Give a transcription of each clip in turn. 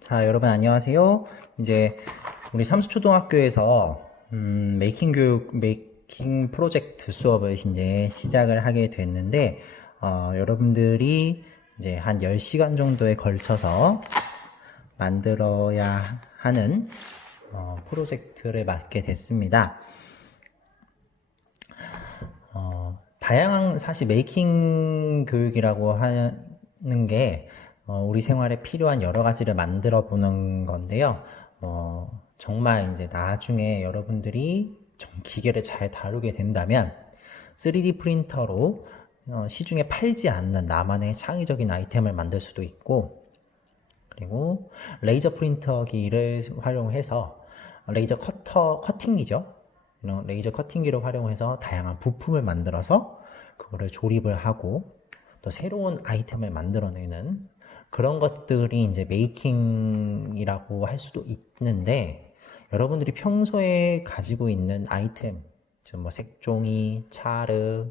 자, 여러분 안녕하세요. 이제 우리 삼수초등학교에서 메이킹 프로젝트 수업을 이제 시작을 하게 됐는데 여러분들이 이제 한 10시간 정도에 걸쳐서 만들어야 하는 프로젝트를 맡게 됐습니다. 다양한 사실 메이킹 교육이라고 하는 게 우리 생활에 필요한 여러 가지를 만들어 보는 건데요. 정말 이제 나중에 여러분들이 좀 기계를 잘 다루게 된다면 3D 프린터로 시중에 팔지 않는 나만의 창의적인 아이템을 만들 수도 있고, 그리고 레이저 프린터기를 활용해서 레이저 커팅기죠. 이런 레이저 커팅기를 활용해서 다양한 부품을 만들어서 그거를 조립을 하고 또 새로운 아이템을 만들어내는 그런 것들이 이제 메이킹이라고 할 수도 있는데, 여러분들이 평소에 가지고 있는 아이템, 뭐 색종이, 차르,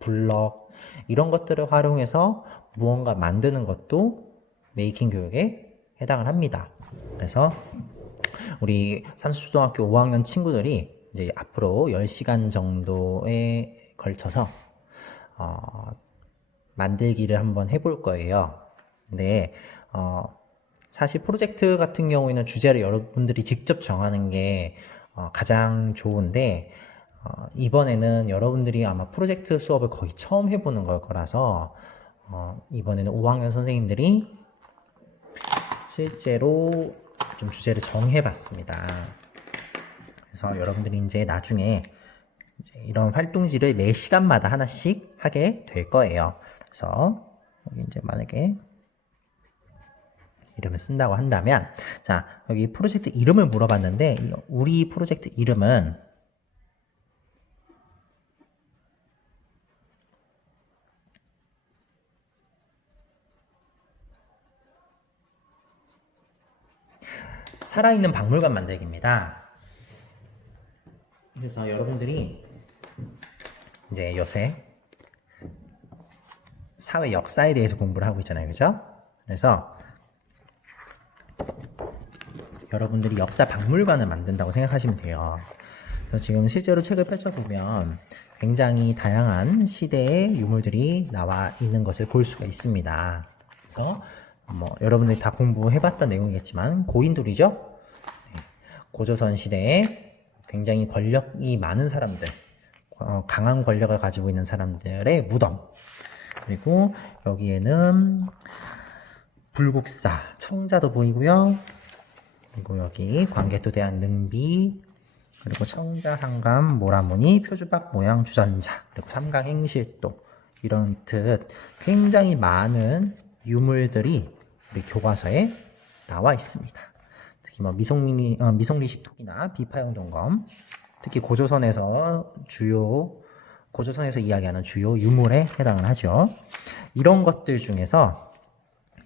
블럭 이런 것들을 활용해서 무언가 만드는 것도 메이킹 교육에 해당을 합니다. 그래서 우리 삼수초등학교 5학년 친구들이 이제 앞으로 10시간 정도에 걸쳐서 만들기를 한번 해볼 거예요. 근데 사실 프로젝트 같은 경우에는 주제를 여러분들이 직접 정하는 게 가장 좋은데, 이번에는 여러분들이 아마 프로젝트 수업을 거의 처음 해보는 걸 거라서 이번에는 5학년 선생님들이 실제로 좀 주제를 정해봤습니다. 그래서 여러분들이 이제 나중에 이제 이런 활동지를 매 시간마다 하나씩 하게 될 거예요. 그래서 여기 이제 만약에 이름을 쓴다고 한다면, 자, 여기 프로젝트 이름을 물어봤는데, 우리 프로젝트 이름은 살아있는 박물관 만들기입니다. 그래서 여러분들이 이제 요새 사회 역사에 대해서 공부를 하고 있잖아요. 그죠? 그래서 여러분들이 역사 박물관을 만든다고 생각하시면 돼요. 그래서 지금 실제로 책을 펼쳐보면 굉장히 다양한 시대의 유물들이 나와 있는 것을 볼 수가 있습니다. 그래서 여러분들이 다 공부해봤던 내용이겠지만 고인돌이죠. 네. 고조선 시대에 굉장히 권력이 많은 사람들, 강한 권력을 가지고 있는 사람들의 무덤, 그리고 여기에는 불국사, 청자도 보이고요. 그리고 여기 광개토대왕 능비, 그리고 청자상감, 모라무늬, 표주박 모양 주전자, 그리고 삼강행실도, 이런 듯 굉장히 많은 유물들이 우리 교과서에 나와 있습니다. 특히 미송리식 토기나 비파형 동검, 특히 고조선에서 이야기하는 주요 유물에 해당을 하죠. 이런 것들 중에서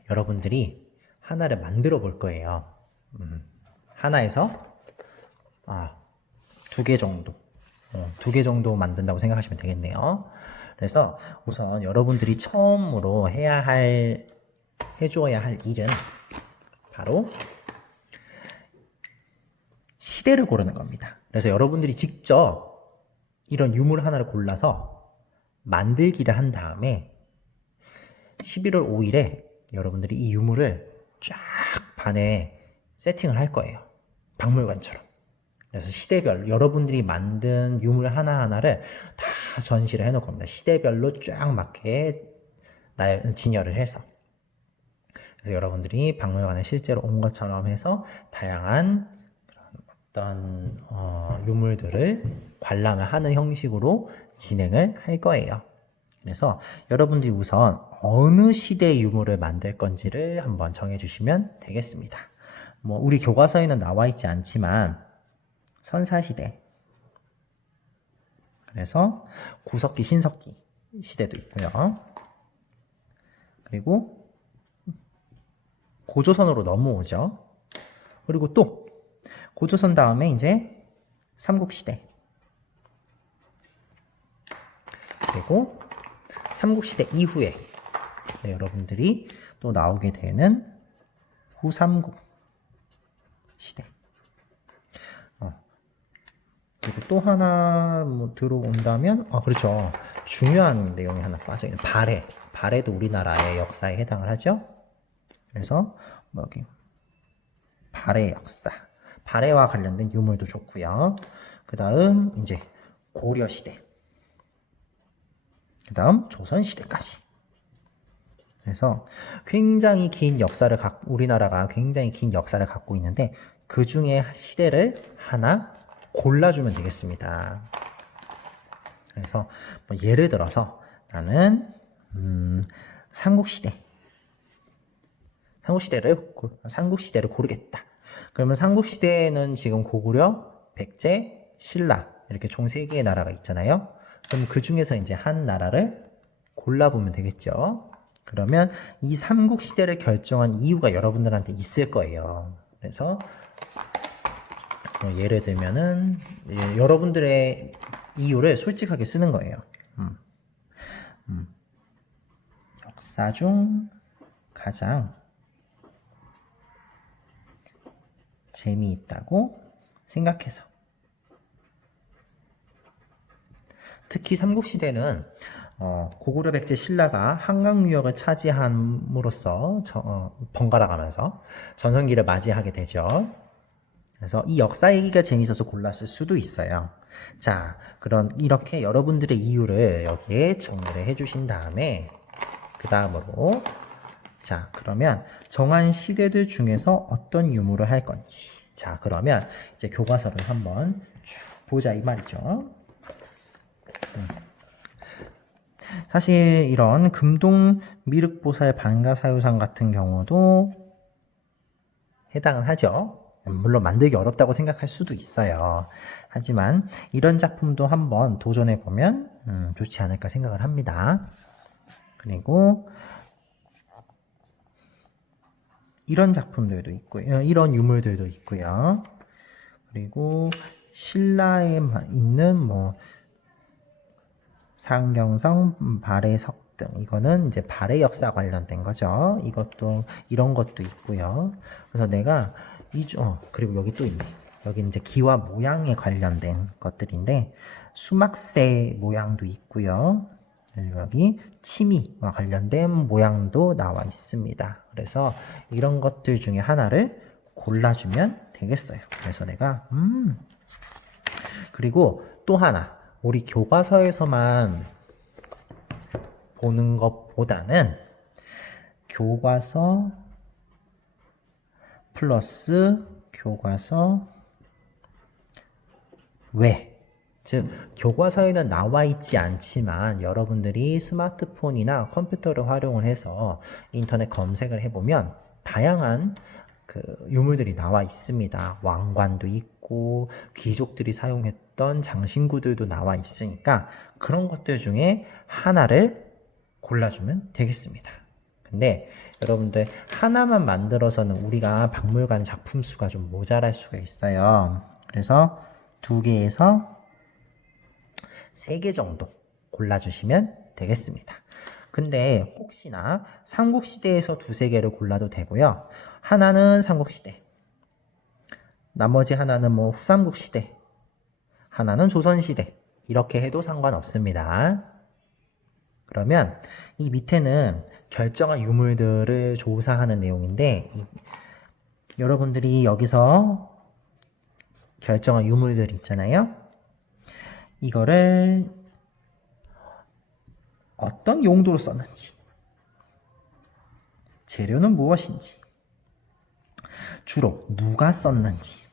여러분들이 하나를 만들어 볼 거예요. 하나에서 2개 정도, 2개 정도 만든다고 생각하시면 되겠네요. 그래서 우선 여러분들이 처음으로 해주어야 할 일은 바로 시대를 고르는 겁니다. 그래서 여러분들이 직접 이런 유물 하나를 골라서 만들기를 한 다음에 11월 5일에 여러분들이 이 유물을 쫙 반에 세팅을 할 거예요. 박물관처럼. 그래서 시대별 여러분들이 만든 유물 하나하나를 다 전시를 해놓을 겁니다. 시대별로 쫙 맞게 진열을 해서. 그래서 여러분들이 박물관에 실제로 온 것처럼 해서 다양한 어떤 유물들을 관람을 하는 형식으로 진행을 할 거예요. 그래서 여러분들이 우선 어느 시대의 유물을 만들 건지를 한번 정해주시면 되겠습니다. 우리 교과서에는 나와 있지 않지만 선사시대, 그래서 구석기, 신석기 시대도 있고요. 그리고 고조선으로 넘어오죠. 그리고 또 고조선 다음에 이제 삼국시대, 그리고 삼국시대 이후에 여러분들이 또 나오게 되는 후삼국 시대. 그리고 또 하나 뭐 들어온다면, 그렇죠. 중요한 내용이 하나 빠져있는 발해. 발해도 우리나라의 역사에 해당을 하죠. 그래서 뭐 여기 발해 역사. 발해와 관련된 유물도 좋고요. 그 다음 이제 고려 시대. 그 다음 조선 시대까지. 그래서 굉장히 긴 역사를 우리나라가 굉장히 긴 역사를 갖고 있는데 그 중에 시대를 하나 골라주면 되겠습니다. 그래서 뭐 예를 들어서 나는 삼국시대를 고르겠다. 그러면 삼국시대에는 지금 고구려, 백제, 신라 이렇게 총 3개의 나라가 있잖아요. 그럼 그 중에서 이제 한 나라를 골라보면 되겠죠. 그러면 이 삼국시대를 결정한 이유가 여러분들한테 있을 거예요. 그래서 예를 들면은 여러분들의 이유를 솔직하게 쓰는 거예요. 역사 중 가장 재미있다고 생각해서. 특히 삼국시대는 고구려, 백제, 신라가 한강유역을 차지함으로써 번갈아 가면서 전성기를 맞이하게 되죠. 그래서 이 역사 얘기가 재밌어서 골랐을 수도 있어요. 자, 이렇게 여러분들의 이유를 여기에 정리를 해주신 다음에 그 다음으로 자, 그러면 정한 시대들 중에서 어떤 유무를 할 건지. 자, 그러면 이제 교과서를 한번 보자 이 말이죠. 사실 이런 금동 미륵보살 반가사유상 같은 경우도 해당은 하죠. 물론 만들기 어렵다고 생각할 수도 있어요. 하지만 이런 작품도 한번 도전해보면 좋지 않을까 생각을 합니다. 그리고 이런 작품들도 있고요. 이런 유물들도 있고요. 그리고 신라에 있는 뭐 상경성, 발해석 등 이거는 이제 발해 역사 관련된 거죠. 이런 것도 있고요. 그래서 내가 그리고 여기 또 있네. 여기 이제 기와 모양에 관련된 것들인데 수막새 모양도 있고요. 여기 치미와 관련된 모양도 나와 있습니다. 그래서 이런 것들 중에 하나를 골라주면 되겠어요. 그래서 내가 그리고 또 하나 우리 교과서에서만 보는 것보다는 교과서 플러스 교과서 외, 즉 교과서에는 나와 있지 않지만 여러분들이 스마트폰이나 컴퓨터를 활용을 해서 인터넷 검색을 해보면 다양한 그 유물들이 나와 있습니다. 왕관도 있고 귀족들이 사용했던 장신구들도 나와 있으니까 그런 것들 중에 하나를 골라주면 되겠습니다. 근데 여러분들 하나만 만들어서는 우리가 박물관 작품 수가 좀 모자랄 수가 있어요. 그래서 2개에서 3개 정도 골라주시면 되겠습니다. 근데 혹시나 삼국시대에서 2-3개를 골라도 되고요. 하나는 삼국시대, 나머지 하나는 뭐 후삼국시대, 하나는 조선시대 이렇게 해도 상관없습니다. 그러면 이 밑에는 결정한 유물들을 조사하는 내용인데 여러분들이 여기서 결정한 유물들 있잖아요. 이거를 어떤 용도로 썼는지, 재료는 무엇인지, 주로 누가 썼는지,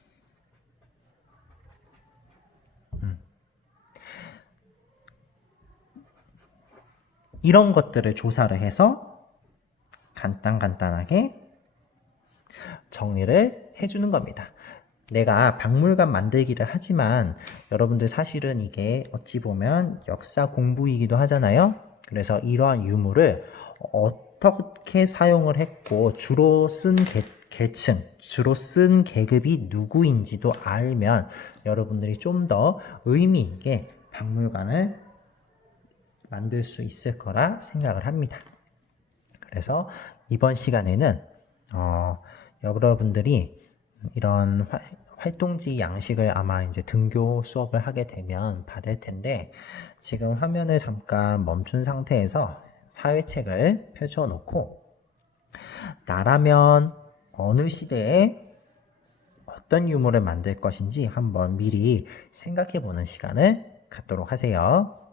이런 것들을 조사를 해서 간단하게 정리를 해주는 겁니다. 내가 박물관 만들기를 하지만 여러분들 사실은 이게 어찌 보면 역사 공부이기도 하잖아요. 그래서 이러한 유물을 어떻게 사용을 했고 주로 쓴 계층, 주로 쓴 계급이 누구인지도 알면 여러분들이 좀 더 의미 있게 박물관을 만들 수 있을 거라 생각을 합니다. 그래서 이번 시간에는 여러분들이 이런 활동지 양식을 아마 이제 등교 수업을 하게 되면 받을 텐데, 지금 화면을 잠깐 멈춘 상태에서 사회책을 펼쳐놓고, 나라면 어느 시대에 어떤 유물을 만들 것인지 한번 미리 생각해 보는 시간을 갖도록 하세요.